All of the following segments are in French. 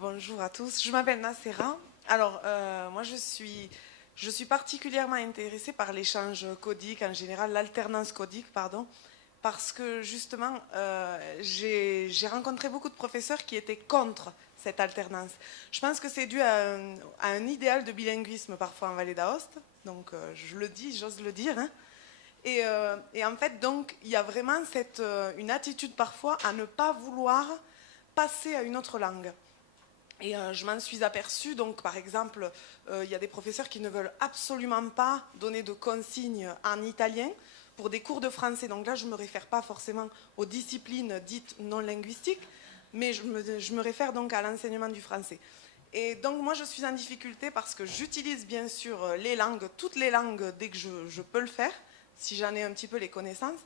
Bonjour à tous, je m'appelle Nacera. Alors, moi je suis particulièrement intéressée par l'échange codique, en général l'alternance codique, pardon, parce que justement, j'ai rencontré beaucoup de professeurs qui étaient contre cette alternance. Je pense que c'est dû à un idéal de bilinguisme parfois en Vallée d'Aoste, donc je le dis, j'ose le dire, hein. Et en fait, donc, il y a vraiment une attitude parfois à ne pas vouloir passer à une autre langue. Et je m'en suis aperçue, donc par exemple, il y a des professeurs qui ne veulent absolument pas donner de consignes en italien pour des cours de français. Donc là, je ne me réfère pas forcément aux disciplines dites non linguistiques, mais je me réfère donc à l'enseignement du français. Et donc moi, je suis en difficulté parce que j'utilise bien sûr les langues, toutes les langues dès que je peux le faire, si j'en ai un petit peu les connaissances.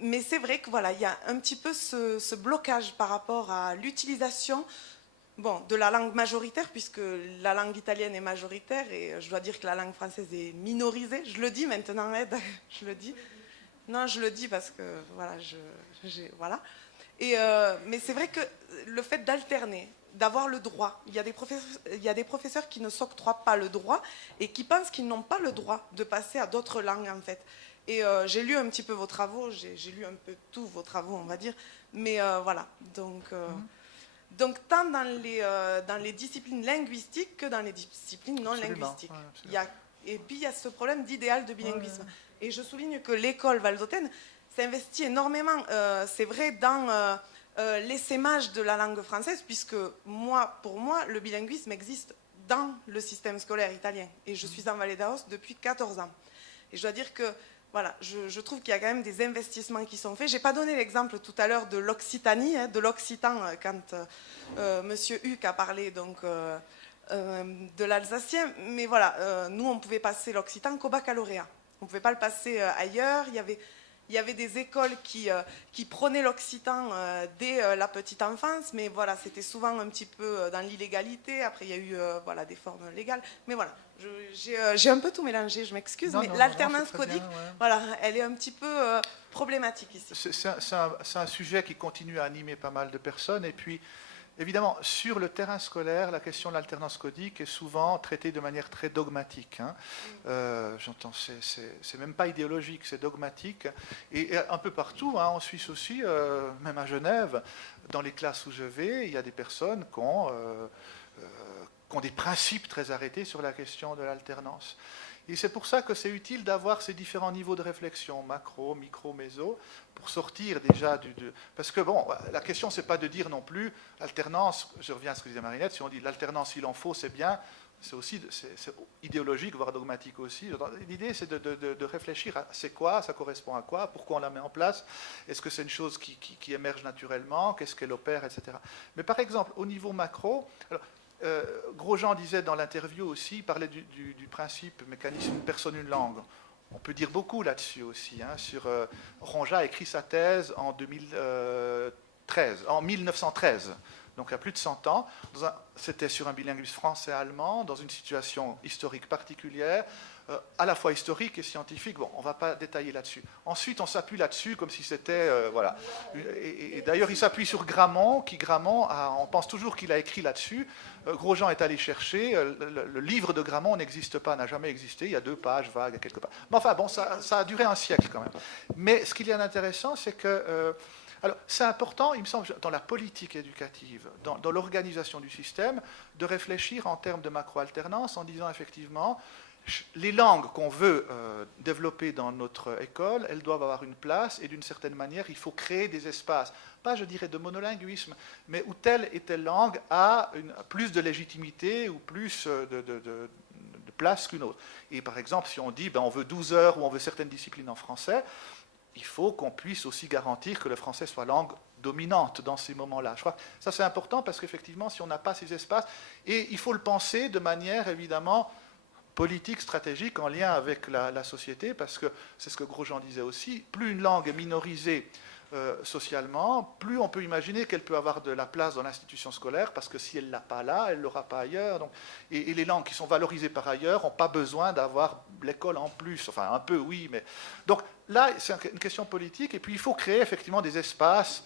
Mais c'est vrai que voilà, il y a un petit peu ce blocage par rapport à l'utilisation de la langue majoritaire, puisque la langue italienne est majoritaire et je dois dire que la langue française est minorisée. Je le dis maintenant, Ed, je le dis. Non, je le dis parce que voilà, voilà. Mais c'est vrai que le fait d'alterner, d'avoir le droit, il y a des professeurs qui ne s'octroient pas le droit et qui pensent qu'ils n'ont pas le droit de passer à d'autres langues en fait. Et j'ai lu un petit peu vos travaux, j'ai lu un peu tous vos travaux, on va dire. Mais voilà, donc tant dans les disciplines linguistiques que dans les disciplines non Absolument, linguistiques. ouais, Et puis il y a ce problème d'idéal de bilinguisme. Et je souligne que l'école valdôtaine s'investit énormément, c'est vrai, dans l'essaimage de la langue française, puisque pour moi, le bilinguisme existe dans le système scolaire italien. Et je suis en Vallée d'Aoste depuis 14 ans. Et je dois dire que voilà, je trouve qu'il y a quand même des investissements qui sont faits. Je n'ai pas donné l'exemple tout à l'heure de l'Occitanie, de l'occitan, quand Monsieur Huck a parlé donc, de l'alsacien. Mais voilà, nous, on ne pouvait passer l'occitan qu'au baccalauréat. On ne pouvait pas le passer ailleurs. Il y avait des écoles qui prônaient l'occitan dès la petite enfance, mais voilà, c'était souvent un petit peu dans l'illégalité. Après, il y a eu voilà, des formes légales. Mais voilà, j'ai un peu tout mélangé, je m'excuse, non, mais non, non, non, c'est l'alternance très codique, bien, ouais. voilà, elle est un petit peu problématique ici. C'est un sujet qui continue à animer pas mal de personnes. Et puis, évidemment, sur le terrain scolaire, la question de l'alternance codique est souvent traitée de manière très dogmatique. Hein. J'entends, c'est même pas idéologique, c'est dogmatique. Et un peu partout, hein, en Suisse aussi, même à Genève, dans les classes où je vais, il y a des personnes qui ont des principes très arrêtés sur la question de l'alternance. Et c'est pour ça que c'est utile d'avoir ces différents niveaux de réflexion, macro, micro, méso, pour sortir déjà Parce que bon, la question, c'est pas de dire non plus, alternance, je reviens à ce que disait Marinette, si on dit l'alternance, il en faut, c'est bien, c'est aussi c'est idéologique, voire dogmatique aussi. L'idée, c'est de réfléchir à c'est quoi, ça correspond à quoi, pourquoi on la met en place, est-ce que c'est une chose qui émerge naturellement, qu'est-ce qu'elle opère, etc. Mais par exemple, au niveau macro, alors, Grosjean disait dans l'interview aussi, il parlait du principe mécanisme une personne, une langue. On peut dire beaucoup là-dessus aussi. Hein, Ronja a écrit sa thèse en 1913, donc il y a plus de 100 ans. C'était sur un bilinguisme français-allemand, dans une situation historique particulière, à la fois historique et scientifique. Bon, on ne va pas détailler là-dessus. Ensuite, on s'appuie là-dessus comme si c'était... voilà. Et d'ailleurs, il s'appuie sur Grammont, on pense toujours qu'il a écrit là-dessus. Grosjean est allé chercher. Le livre de Grammont n'existe pas, n'a jamais existé. Il y a 2 pages vagues, il y a quelques pages. Mais enfin, bon, ça a duré un siècle quand même. Mais ce qu'il y a d'intéressant, c'est que... alors, c'est important, il me semble, dans la politique éducative, dans l'organisation du système, de réfléchir en termes de macro-alternance en disant effectivement, les langues qu'on veut développer dans notre école, elles doivent avoir une place et d'une certaine manière, il faut créer des espaces, pas je dirais de monolinguisme, mais où telle et telle langue a plus de légitimité ou plus de place qu'une autre. Et par exemple, si on dit on veut 12 heures ou on veut certaines disciplines en français, il faut qu'on puisse aussi garantir que le français soit langue dominante dans ces moments-là. Je crois que ça c'est important parce qu'effectivement, si on n'a pas ces espaces, et il faut le penser de manière évidemment politique, stratégique, en lien avec la société, parce que c'est ce que Grosjean disait aussi, plus une langue est minorisée socialement, plus on peut imaginer qu'elle peut avoir de la place dans l'institution scolaire, parce que si elle ne l'a pas là, elle ne l'aura pas ailleurs. Donc, et les langues qui sont valorisées par ailleurs n'ont pas besoin d'avoir l'école en plus. Enfin, un peu, oui, mais... Donc là, c'est une question politique, et puis il faut créer effectivement des espaces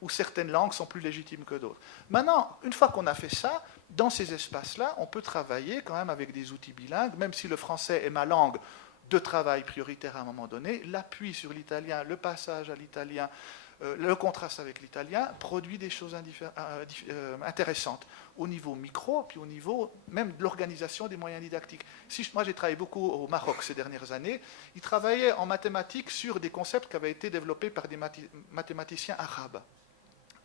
où certaines langues sont plus légitimes que d'autres. Maintenant, une fois qu'on a fait ça, dans ces espaces-là, on peut travailler quand même avec des outils bilingues, même si le français est ma langue de travail prioritaire à un moment donné, l'appui sur l'italien, le passage à l'italien, le contraste avec l'italien produit des choses intéressantes au niveau micro, puis au niveau même de l'organisation des moyens didactiques. Moi, j'ai travaillé beaucoup au Maroc ces dernières années. Ils travaillaient en mathématiques sur des concepts qui avaient été développés par des mathématiciens arabes,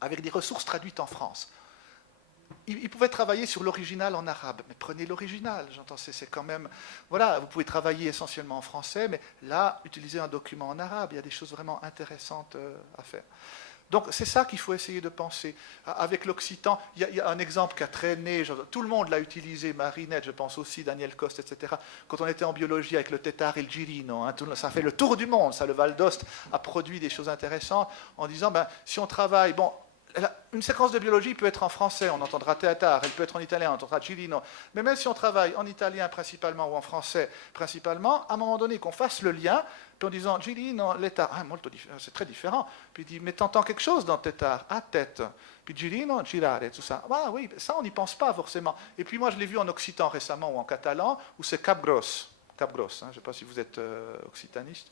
avec des ressources traduites en France. Ils pouvaient travailler sur l'original en arabe, mais prenez l'original, j'entends, c'est quand même... Voilà, vous pouvez travailler essentiellement en français, mais là, utilisez un document en arabe, il y a des choses vraiment intéressantes à faire. Donc c'est ça qu'il faut essayer de penser. Avec l'occitan, il y a un exemple qui a traîné, tout le monde l'a utilisé, Marinette, je pense aussi, Daniel Coste, etc. Quand on était en biologie avec le tétard et le girino, hein, ça fait le tour du monde, ça, le Val d'Ost a produit des choses intéressantes en disant, si on travaille... Bon, une séquence de biologie peut être en français, on entendra tétard, elle peut être en italien, on entendra girino. Mais même si on travaille en italien principalement ou en français principalement, à un moment donné, qu'on fasse le lien, puis en disant girino, l'état, c'est très différent. Puis il dit, mais t'entends quelque chose dans tétard, à tête. Puis girino, girare, tout ça. Ah oui, ça on n'y pense pas forcément. Et puis moi je l'ai vu en occitan récemment ou en catalan, où c'est Capgros. Capgros, hein, je ne sais pas si vous êtes occitaniste,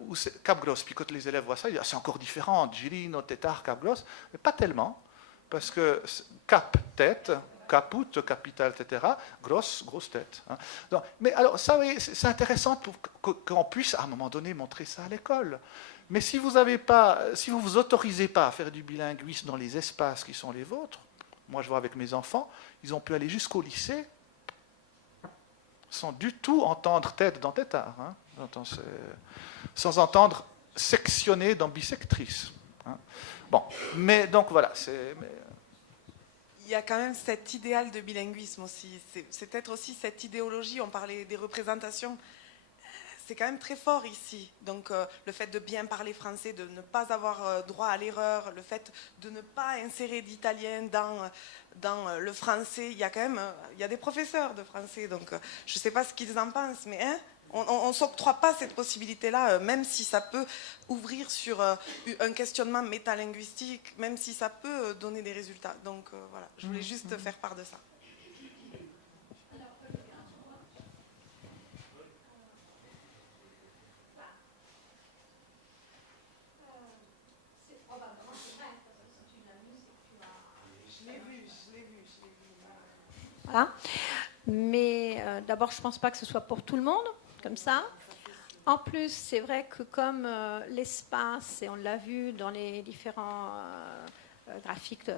ou c'est Capgros, puis quand les élèves voient ça, ils disent, c'est encore différent, girino, tétard, Capgros, mais pas tellement, parce que cap, tête, caput, capitale, etc., grosse tête. Hein. Donc, mais alors, ça, c'est intéressant pour qu'on puisse, à un moment donné, montrer ça à l'école. Mais si vous ne vous autorisez pas à faire du bilinguisme dans les espaces qui sont les vôtres, moi je vois avec mes enfants, ils ont pu aller jusqu'au lycée, sans du tout entendre tête dans tétard, hein. Sans entendre sectionner dans bisectrice. Hein. Bon, mais donc voilà. Il y a quand même cet idéal de bilinguisme aussi. C'est peut-être aussi cette idéologie, on parlait des représentations, c'est quand même très fort ici. Donc le fait de bien parler français, de ne pas avoir droit à l'erreur, le fait de ne pas insérer d'italien dans le français, il y a quand même des professeurs de français, donc je ne sais pas ce qu'ils en pensent, mais on ne s'octroie pas cette possibilité-là, même si ça peut ouvrir sur un questionnement métalinguistique, même si ça peut donner des résultats. Donc voilà, je voulais juste faire part de ça. Voilà. Mais d'abord, je ne pense pas que ce soit pour tout le monde, comme ça. En plus, c'est vrai que comme l'espace, et on l'a vu dans les différents graphiques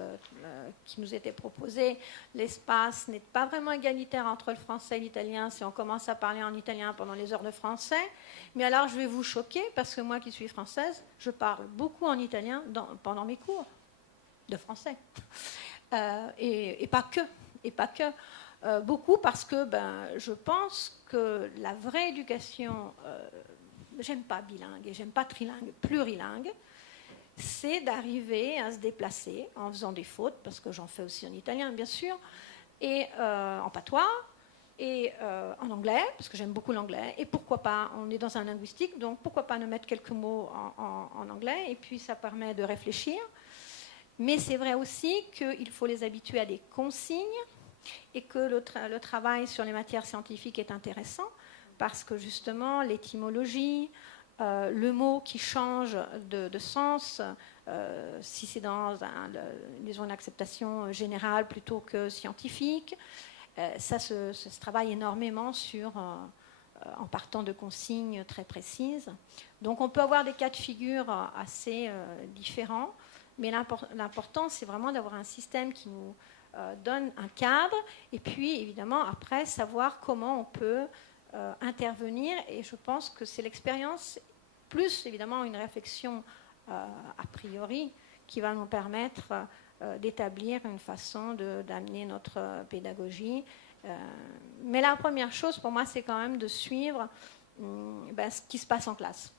qui nous étaient proposés, l'espace n'est pas vraiment égalitaire entre le français et l'italien si on commence à parler en italien pendant les heures de français. Mais alors, je vais vous choquer, parce que moi qui suis française, je parle beaucoup en italien pendant mes cours de français. Et pas que. Et pas que. Beaucoup parce que je pense que la vraie éducation, j'aime pas bilingue et j'aime pas trilingue, plurilingue, c'est d'arriver à se déplacer en faisant des fautes, parce que j'en fais aussi en italien bien sûr, et en patois, et en anglais, parce que j'aime beaucoup l'anglais, et pourquoi pas, on est dans un linguistique, donc pourquoi pas ne mettre quelques mots en anglais, et puis ça permet de réfléchir. Mais c'est vrai aussi qu'il faut les habituer à des consignes, et que le travail sur les matières scientifiques est intéressant parce que justement l'étymologie, le mot qui change de sens, si c'est dans une acceptation générale plutôt que scientifique, ça se travaille énormément en partant de consignes très précises. Donc on peut avoir des cas de figure assez différents, mais l'important c'est vraiment d'avoir un système qui nous donne un cadre, et puis évidemment après savoir comment on peut intervenir, et je pense que c'est l'expérience, plus évidemment une réflexion a priori, qui va nous permettre d'établir une façon d'amener notre pédagogie Mais la première chose pour moi, c'est quand même de suivre ce qui se passe en classe.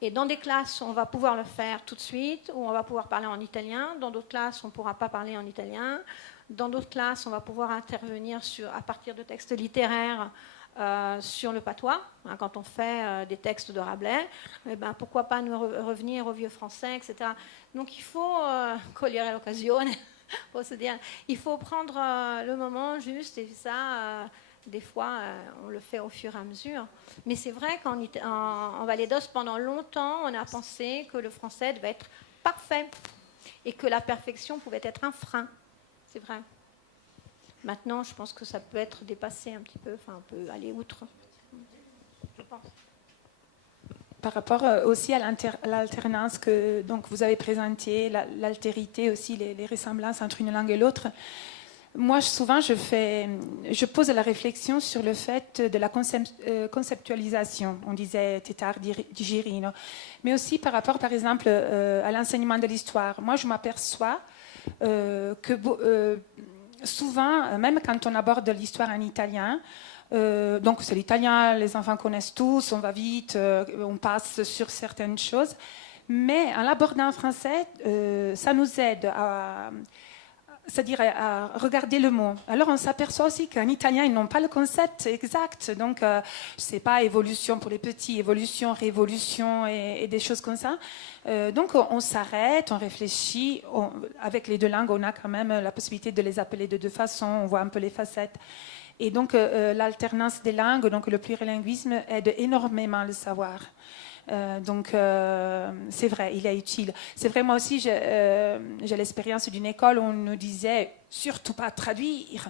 Et dans des classes, on va pouvoir le faire tout de suite, ou on va pouvoir parler en italien. Dans d'autres classes, on ne pourra pas parler en italien. Dans d'autres classes, on va pouvoir intervenir à partir de textes littéraires sur le patois. Quand on fait des textes de Rabelais, pourquoi pas nous revenir au vieux français, etc. Donc il faut cogliere l'occasione, faut se dire, il faut prendre le moment juste, et ça, des fois, on le fait au fur et à mesure. Mais c'est vrai qu'en Vallée d'Os, pendant longtemps, on a pensé que le français devait être parfait et que la perfection pouvait être un frein. C'est vrai. Maintenant, je pense que ça peut être dépassé un petit peu, enfin, on peut aller outre, je pense. Par rapport aussi à l'alternance que donc, vous avez présentée, l'altérité aussi, les ressemblances entre une langue et l'autre, moi, souvent, je pose la réflexion sur le fait de la conceptualisation. On disait tétard digérino. Mais aussi par rapport, par exemple, à l'enseignement de l'histoire. Moi, je m'aperçois que souvent, même quand on aborde l'histoire en italien, donc c'est l'italien, les enfants connaissent tous, on va vite, on passe sur certaines choses. Mais en l'abordant en français, ça nous aide c'est-à-dire à regarder le mot. Alors on s'aperçoit aussi qu'en italien, ils n'ont pas le concept exact. Donc, je ne sais pas, évolution pour les petits, évolution, révolution et des choses comme ça. Donc, on s'arrête, on réfléchit. Avec les deux langues, on a quand même la possibilité de les appeler de deux façons. On voit un peu les facettes. Et donc, l'alternance des langues, donc le plurilinguisme, aide énormément le savoir. Donc, c'est vrai, il est utile. C'est vrai, moi aussi, j'ai l'expérience d'une école où on nous disait surtout pas traduire,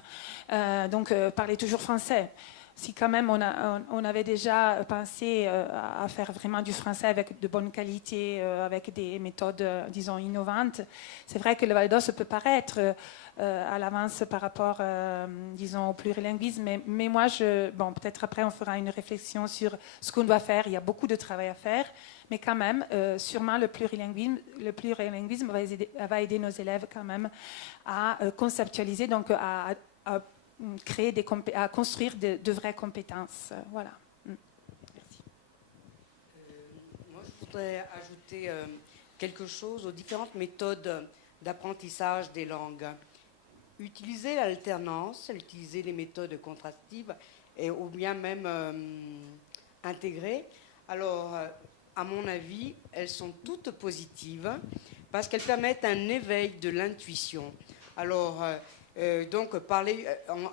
donc parler toujours français. Si quand même on avait déjà pensé à faire vraiment du français avec de bonne qualité, avec des méthodes, disons, innovantes, c'est vrai que le Val d'Os peut paraître à l'avance par rapport, disons, au plurilinguisme. Mais moi, peut-être après, on fera une réflexion sur ce qu'on doit faire. Il y a beaucoup de travail à faire. Mais quand même, sûrement, le plurilinguisme va aider nos élèves quand même à conceptualiser, donc à créer à construire de vraies compétences. Voilà. Merci. Moi, je voudrais ajouter quelque chose aux différentes méthodes d'apprentissage des langues. Utiliser l'alternance, utiliser les méthodes contrastives ou bien même intégrées. Alors, à mon avis, elles sont toutes positives parce qu'elles permettent un éveil de l'intuition. Alors, donc, parler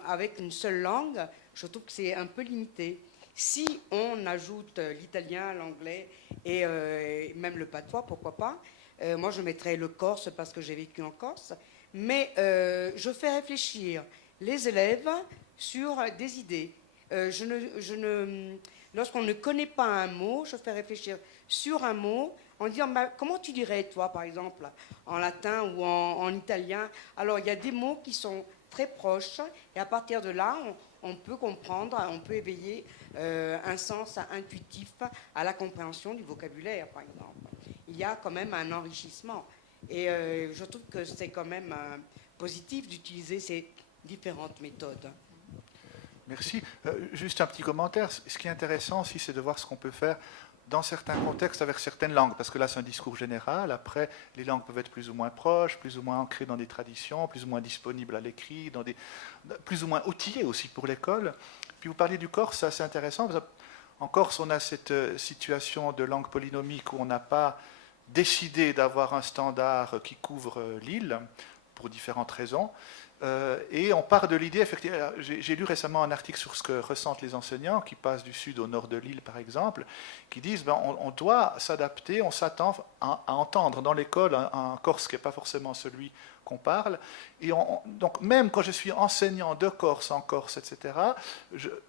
avec une seule langue, je trouve que c'est un peu limité. Si on ajoute l'italien, l'anglais et même le patois, pourquoi pas. Moi, je mettrais le corse parce que j'ai vécu en Corse. Mais je fais réfléchir les élèves sur des idées. Lorsqu'on ne connaît pas un mot, je fais réfléchir sur un mot en disant comment tu dirais, toi, par exemple, en latin ou en italien. Alors, il y a des mots qui sont très proches et à partir de là, on peut comprendre, on peut éveiller un sens intuitif à la compréhension du vocabulaire, par exemple. Il y a quand même un enrichissement. Et je trouve que c'est quand même positif d'utiliser ces différentes méthodes. Merci. Juste un petit commentaire. Ce qui est intéressant aussi, c'est de voir ce qu'on peut faire dans certains contextes avec certaines langues, parce que là, c'est un discours général. Après, les langues peuvent être plus ou moins proches, plus ou moins ancrées dans des traditions, plus ou moins disponibles à l'écrit, plus ou moins outillées aussi pour l'école. Puis vous parliez du Corse, c'est assez intéressant. En Corse, on a cette situation de langue polynomique où on n'a pas décidé d'avoir un standard qui couvre l'île, pour différentes raisons. Et on part de l'idée, effectivement, j'ai lu récemment un article sur ce que ressentent les enseignants qui passent du sud au nord de l'île, par exemple, qui disent on doit s'adapter, on s'attend à entendre dans l'école un corse qui n'est pas forcément celui qu'on parle. Et donc même quand je suis enseignant de Corse en Corse, etc.,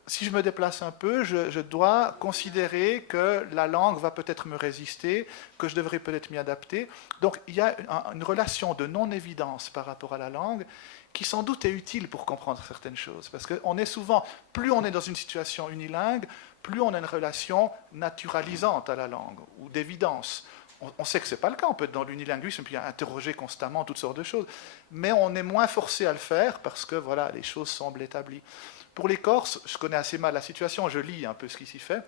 si je me déplace un peu, je dois considérer que la langue va peut-être me résister, que je devrais peut-être m'y adapter. Donc il y a une relation de non-évidence par rapport à la langue qui sans doute est utile pour comprendre certaines choses. Parce qu'on est souvent, plus on est dans une situation unilingue, plus on a une relation naturalisante à la langue, ou d'évidence. On sait que ce n'est pas le cas, on peut être dans l'unilinguisme et puis interroger constamment toutes sortes de choses, mais on est moins forcé à le faire parce que voilà, les choses semblent établies. Pour les Corses, je connais assez mal la situation, je lis un peu ce qui s'y fait.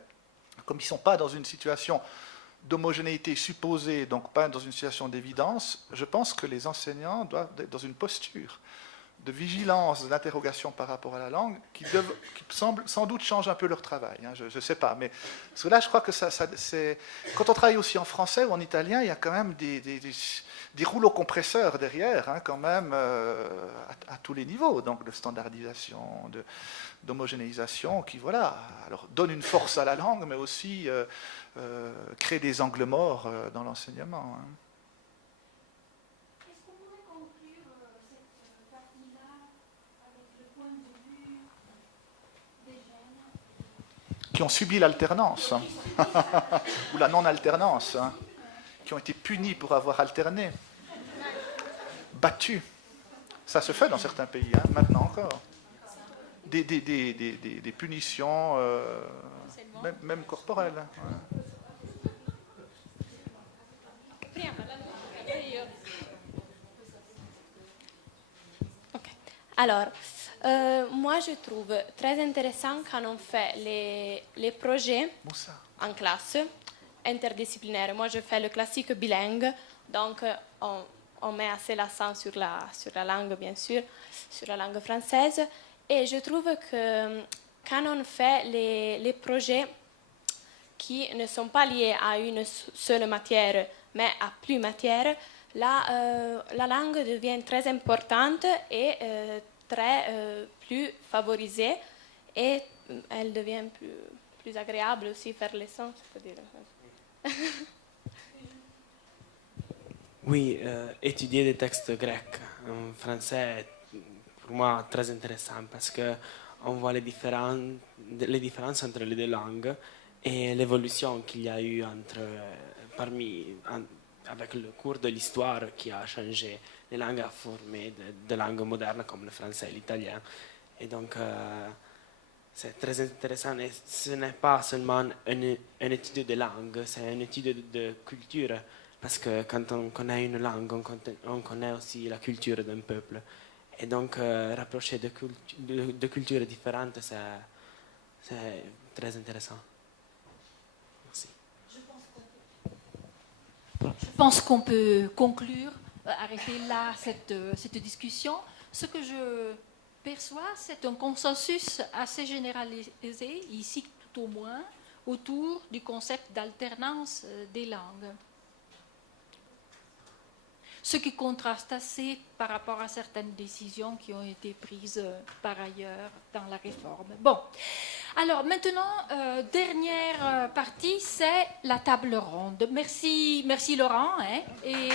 Comme ils ne sont pas dans une situation d'homogénéité supposée, donc pas dans une situation d'évidence, je pense que les enseignants doivent être dans une posture de vigilance, d'interrogation par rapport à la langue, qui semble sans doute change un peu leur travail. Hein, je ne sais pas, mais parce que là, je crois que c'est quand on travaille aussi en français ou en italien, il y a quand même des rouleaux compresseurs derrière, hein, quand même à tous les niveaux, donc de standardisation, d'homogénéisation, qui voilà, alors donne une force à la langue, mais aussi crée des angles morts dans l'enseignement. Hein. Qui ont subi l'alternance, hein, ou la non-alternance, hein, qui ont été punis pour avoir alterné, battus. Ça se fait dans certains pays, hein, maintenant encore. Des punitions, même corporelles. Hein. Ok. Alors, moi, je trouve très intéressant quand on fait les projets en classe interdisciplinaires. Moi, je fais le classique bilingue, donc on met assez l'accent sur la langue, bien sûr, sur la langue française. Et je trouve que quand on fait les projets qui ne sont pas liés à une seule matière, mais à plus matières, la langue devient très importante et plus favorisée, et elle devient plus agréable aussi faire les sons, je peux dire. Oui, étudier des textes grecs en français est pour moi très intéressant parce qu'on voit les différences entre les deux langues et l'évolution qu'il y a eu avec le cours de l'histoire qui a changé les langues à former de langues modernes comme le français et l'italien. Et donc, c'est très intéressant. Et ce n'est pas seulement une étude de langue, c'est une étude de culture. Parce que quand on connaît une langue, on connaît aussi la culture d'un peuple. Et donc, rapprocher de cultures différentes, c'est très intéressant. Merci. Je pense qu'on peut conclure, arrêter là cette discussion. Ce que je perçois, c'est un consensus assez généralisé, ici tout au moins, autour du concept d'alternance des langues. Ce qui contraste assez par rapport à certaines décisions qui ont été prises par ailleurs dans la réforme. Bon, alors maintenant, dernière partie, c'est la table ronde. Merci Laurent. Hein, et